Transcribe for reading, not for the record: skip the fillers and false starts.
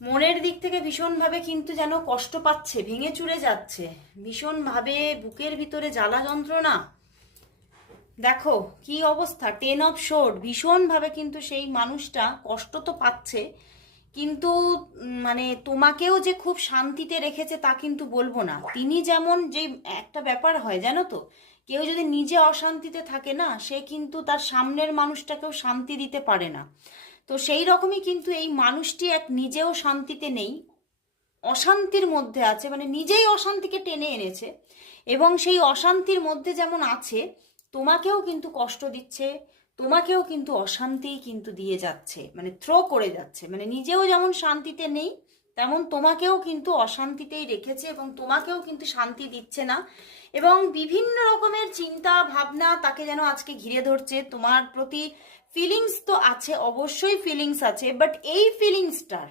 মনের দিক থেকে ভীষণভাবে কিন্তু যেন কষ্ট পাচ্ছে, ভেঙে চুরে যাচ্ছে, ভীষণভাবে বুকের ভিতরে জ্বালা যন্ত্রণা। দেখো কি অবস্থা, 10 অফ শোর্ড, ভীষণভাবে কিন্তু সেই মানুষটা কষ্ট তো পাচ্ছে, কিন্তু মানে তোমাকেও যে খুব শান্তিতে রেখেছে তা কিন্তু বলবো না। তিনি যেমন, যে একটা ব্যাপার হয় জানো তো, কেউ যদি নিজে অশান্তিতে থাকে না, সে কিন্তু তার সামনের মানুষটাকেও শান্তি দিতে পারে না। তো সেই রকমই কিন্তু এই মানুষটি এক নিজেও শান্তিতে নেই, অশান্তির মধ্যে আছে, মানে নিজেই অশান্তিকে টেনে এনেছে, এবং সেই অশান্তির মধ্যে যেমন আছে তোমাকেও কিন্তু কষ্ট দিচ্ছে, তোমাকেও কিন্তু অশান্তি কিন্তু দিয়ে যাচ্ছে, মানে থ্রো করে যাচ্ছে, মানে নিজেও যেমন শান্তিতে নেই তেমন তোমাকেও কিন্তু অশান্তিতেই রেখেছে, এবং তোমাকেও কিন্তু শান্তি দিচ্ছে না। এবং বিভিন্ন রকমের চিন্তা ভাবনা তাকে যেন আজকে ঘিরে ধরছে। তোমার প্রতি ফিলিংস তো আছে, অবশ্যই ফিলিংস আছে, বাট এই ফিলিংসটার